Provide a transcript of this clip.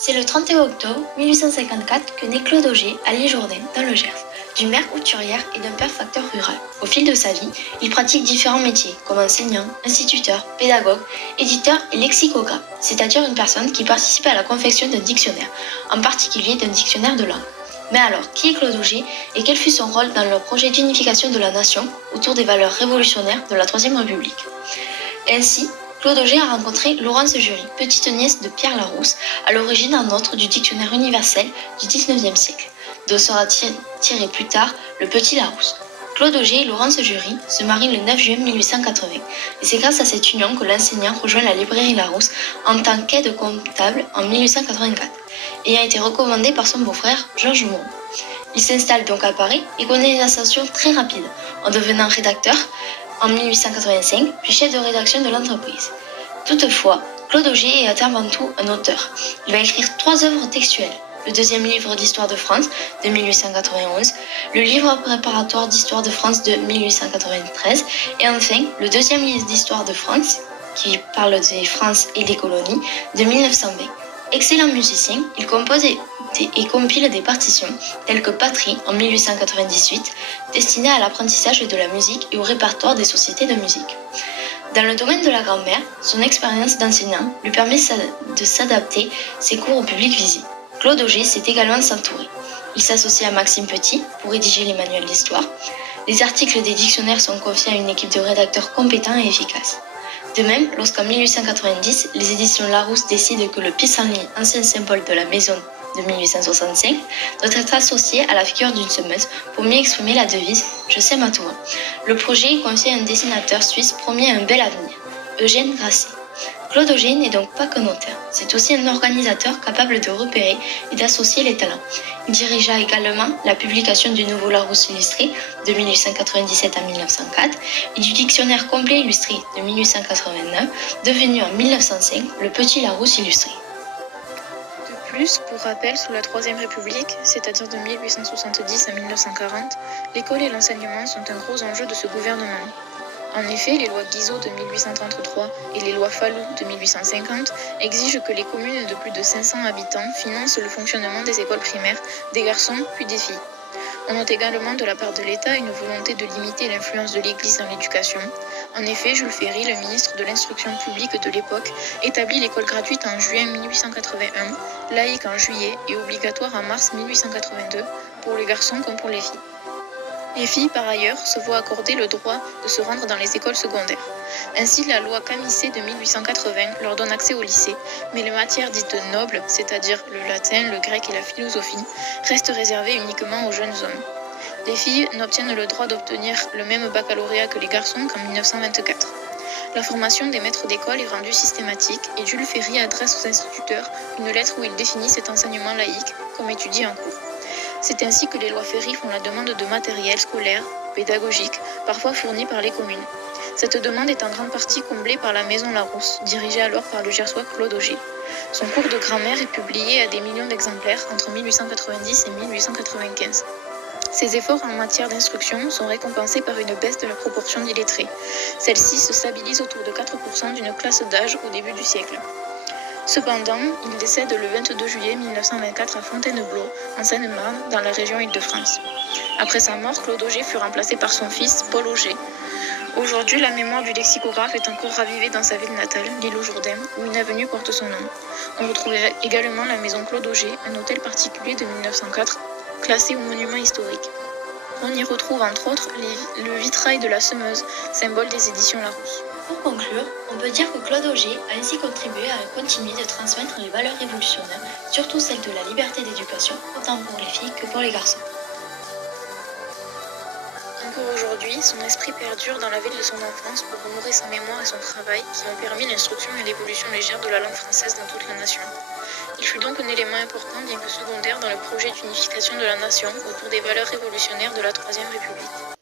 C'est le 31 octobre 1854 que naît Claude Auger à l'Île-Jourdain, dans le Gers, d'une mère couturière et d'un père facteur rural. Au fil de sa vie, il pratique différents métiers, comme enseignant, instituteur, pédagogue, éditeur et lexicographe, c'est-à-dire une personne qui participe à la confection d'un dictionnaire, en particulier d'un dictionnaire de langue. Mais alors, qui est Claude Auger et quel fut son rôle dans le projet d'unification de la nation autour des valeurs révolutionnaires de la Troisième République? Ainsi, Claude Auger a rencontré Laurence Jury, petite nièce de Pierre Larousse, à l'origine en outre du dictionnaire universel du XIXe siècle, dont sera tiré plus tard le Petit Larousse. Claude Auger et Laurence Jury se marient le 9 juin 1880, et c'est grâce à cette union que l'enseignant rejoint la librairie Larousse en tant qu'aide comptable en 1884, ayant été recommandé par son beau-frère Georges Moreau. Il s'installe donc à Paris et connaît une ascension très rapide, en devenant rédacteur en 1885, puis chef de rédaction de l'entreprise. Toutefois, Claude Auger est avant tout un auteur. Il va écrire 3 œuvres textuelles. Le deuxième livre d'histoire de France de 1891, le livre préparatoire d'histoire de France de 1893 et enfin le deuxième livre d'histoire de France qui parle des France et des colonies de 1920. Excellent musicien, il compose et compile des partitions telles que Patrie en 1898, destinées à l'apprentissage de la musique et au répertoire des sociétés de musique. Dans le domaine de la grammaire, son expérience d'enseignant lui permet de s'adapter ses cours au public visible. Claude Auger sait également s'entourer. Il s'associe à Maxime Petit pour rédiger les manuels d'histoire. Les articles des dictionnaires sont confiés à une équipe de rédacteurs compétents et efficaces. De même, lorsqu'en 1890, les éditions Larousse décident que le pissenlit, ancien symbole de la maison de 1865, doit être associé à la figure d'une semeuse pour mieux exprimer la devise « Je sème à toi ». Le projet est confié à un dessinateur suisse promis à un bel avenir, Eugène Grasset. Claude Auger n'est donc pas qu'un auteur, c'est aussi un organisateur capable de repérer et d'associer les talents. Il dirigea également la publication du Nouveau Larousse illustré de 1897 à 1904 et du Dictionnaire complet illustré de 1889, devenu en 1905 le Petit Larousse illustré. De plus, pour rappel, sous la Troisième République, c'est-à-dire de 1870 à 1940, l'école et l'enseignement sont un gros enjeu de ce gouvernement. En effet, les lois Guizot de 1833 et les lois Fallou de 1850 exigent que les communes de plus de 500 habitants financent le fonctionnement des écoles primaires, des garçons puis des filles. On note également de la part de l'État une volonté de limiter l'influence de l'Église dans l'éducation. En effet, Jules Ferry, le ministre de l'Instruction publique de l'époque, établit l'école gratuite en juin 1881, laïque en juillet et obligatoire en mars 1882, pour les garçons comme pour les filles. Les filles, par ailleurs, se voient accorder le droit de se rendre dans les écoles secondaires. Ainsi, la loi Camissé de 1880 leur donne accès au lycée, mais les matières dites nobles, c'est-à-dire le latin, le grec et la philosophie, restent réservées uniquement aux jeunes hommes. Les filles n'obtiennent le droit d'obtenir le même baccalauréat que les garçons qu'en 1924. La formation des maîtres d'école est rendue systématique et Jules Ferry adresse aux instituteurs une lettre où il définit cet enseignement laïque comme étudié en cours. C'est ainsi que les lois Ferry font la demande de matériel scolaire, pédagogique, parfois fourni par les communes. Cette demande est en grande partie comblée par la Maison Larousse, dirigée alors par le Gersois Claude Auger. Son cours de grammaire est publié à des millions d'exemplaires entre 1890 et 1895. Ses efforts en matière d'instruction sont récompensés par une baisse de la proportion d'illettrés. Celle-ci se stabilise autour de 4% d'une classe d'âge au début du siècle. Cependant, il décède le 22 juillet 1924 à Fontainebleau, en Seine-et-Marne, dans la région Île-de-France. Après sa mort, Claude Auger fut remplacé par son fils, Paul Auger. Aujourd'hui, la mémoire du lexicographe est encore ravivée dans sa ville natale, l'Île-aux-Jourdain, où une avenue porte son nom. On retrouve également la maison Claude Auger, un hôtel particulier de 1904, classé au monument historique. On y retrouve entre autres le vitrail de la semeuse, symbole des éditions Larousse. Pour conclure, on peut dire que Claude Auger a ainsi contribué à continuer de transmettre les valeurs révolutionnaires, surtout celles de la liberté d'éducation, autant pour les filles que pour les garçons. Encore aujourd'hui, son esprit perdure dans la ville de son enfance pour honorer sa mémoire et son travail qui ont permis l'instruction et l'évolution légère de la langue française dans toute la nation. Il fut donc un élément important, bien que secondaire, dans le projet d'unification de la nation autour des valeurs révolutionnaires de la Troisième République.